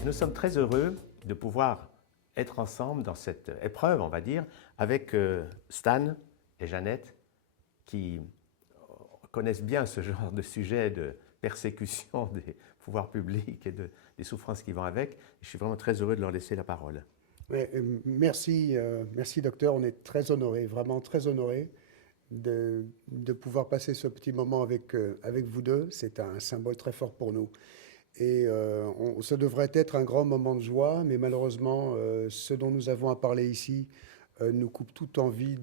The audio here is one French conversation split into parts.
Et nous sommes très heureux de pouvoir être ensemble dans cette épreuve, on va dire, avec Stan et Jeannette, qui connaissent bien ce genre de sujet de persécution des pouvoirs publics et des souffrances qui vont avec. Je suis vraiment très heureux de leur laisser la parole. Ouais, merci, merci docteur. On est très honorés, vraiment très honorés de pouvoir passer ce petit moment avec vous deux. C'est un symbole très fort pour nous. Et ce devrait être un grand moment de joie, mais malheureusement, ce dont nous avons à parler ici nous coupe toute envie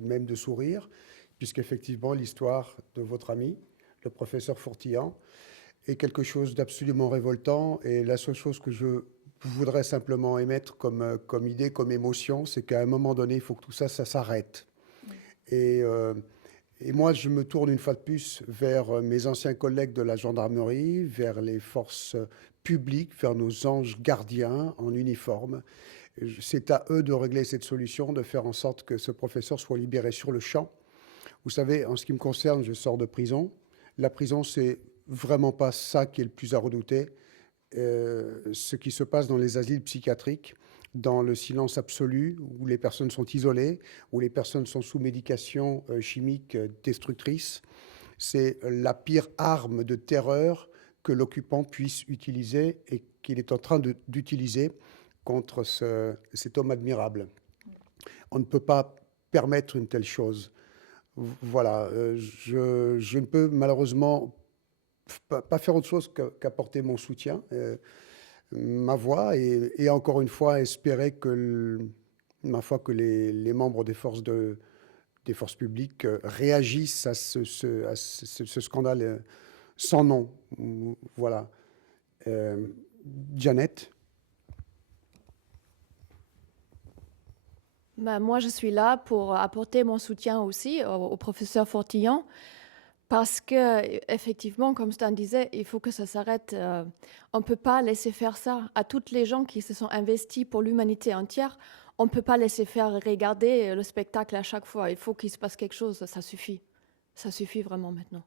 même de sourire, puisqu'effectivement, l'histoire de votre ami, le professeur Fourtillan, est quelque chose d'absolument révoltant. Et la seule chose que je voudrais simplement émettre comme idée, comme émotion, c'est qu'à un moment donné, il faut que tout ça, ça s'arrête. Et, euh, et moi, je me tourne une fois de plus vers mes anciens collègues de la gendarmerie, vers les forces publiques, vers nos anges gardiens en uniforme. C'est à eux de régler cette solution, de faire en sorte que ce professeur soit libéré sur le champ. Vous savez, en ce qui me concerne, je sors de prison. La prison, c'est vraiment pas ça qui est le plus à redouter. Ce qui se passe dans les asiles psychiatriques, dans le silence absolu, où les personnes sont isolées, où les personnes sont sous médication chimique destructrice, c'est la pire arme de terreur que l'occupant puisse utiliser et qu'il est en train d'utiliser contre cet homme admirable. On ne peut pas permettre une telle chose. Voilà, je ne peux malheureusement pas faire autre chose qu'apporter mon soutien, ma voix, et encore une fois espérer que, ma foi, que les membres des forces publiques réagissent à ce scandale sans nom. Voilà. Euh, Jeannette. Ben, moi, je suis là pour apporter mon soutien aussi au professeur Fortillon, parce que, effectivement, comme Stan disait, il faut que ça s'arrête. On ne peut pas laisser faire ça à toutes les gens qui se sont investis pour l'humanité entière. On ne peut pas laisser faire regarder le spectacle à chaque fois. Il faut qu'il se passe quelque chose. Ça suffit. Ça suffit vraiment maintenant.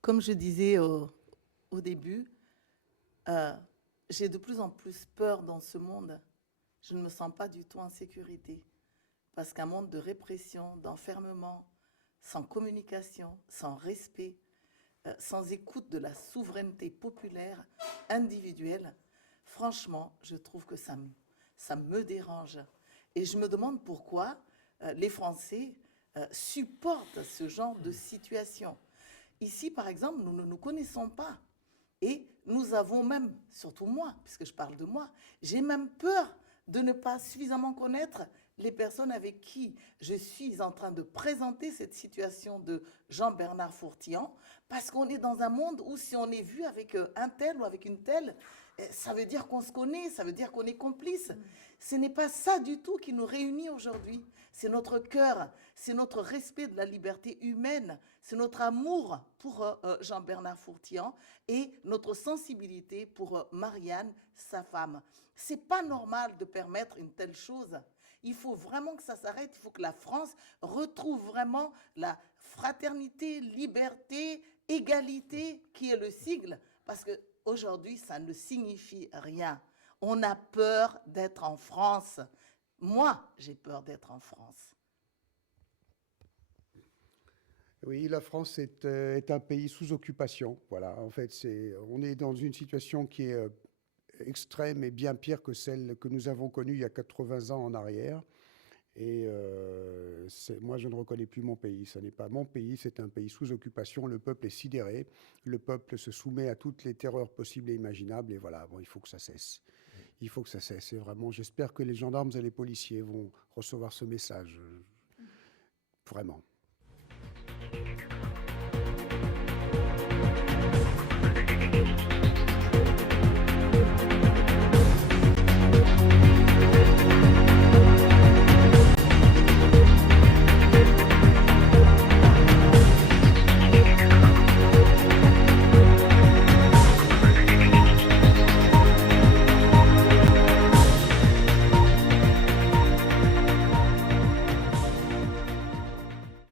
Comme je disais au début, euh, j'ai de plus en plus peur dans ce monde. Je ne me sens pas du tout en sécurité. Parce qu'un monde de répression, d'enfermement, sans communication, sans respect, sans écoute de la souveraineté populaire, individuelle, franchement, je trouve que ça me dérange. Et je me demande pourquoi les Français supportent ce genre de situation. Ici, par exemple, nous ne nous connaissons pas. Et nous avons même, surtout moi, puisque je parle de moi, j'ai même peur de ne pas suffisamment connaître les personnes avec qui je suis en train de présenter cette situation de Jean-Bernard Fourtillan, parce qu'on est dans un monde où si on est vu avec un tel ou avec une telle, ça veut dire qu'on se connaît, ça veut dire qu'on est complice. Ce n'est pas ça du tout qui nous réunit aujourd'hui. C'est notre cœur, c'est notre respect de la liberté humaine, c'est notre amour pour Jean-Bernard Fourtillan et notre sensibilité pour Marianne, sa femme. C'est pas normal de permettre une telle chose. Il faut vraiment que ça s'arrête. Il faut que la France retrouve vraiment la fraternité, liberté, égalité, qui est le sigle. Parce qu'aujourd'hui, ça ne signifie rien. On a peur d'être en France. Moi, j'ai peur d'être en France. Oui, la France est un pays sous occupation. Voilà, en fait, on est dans une situation qui est extrême et bien pire que celle que nous avons connue il y a 80 ans en arrière. Et moi, je ne reconnais plus mon pays. Ce n'est pas mon pays, c'est un pays sous occupation. Le peuple est sidéré. Le peuple se soumet à toutes les terreurs possibles et imaginables. Et voilà, bon, il faut que ça cesse. Il faut que ça cesse. Et vraiment, j'espère que les gendarmes et les policiers vont recevoir ce message. Vraiment.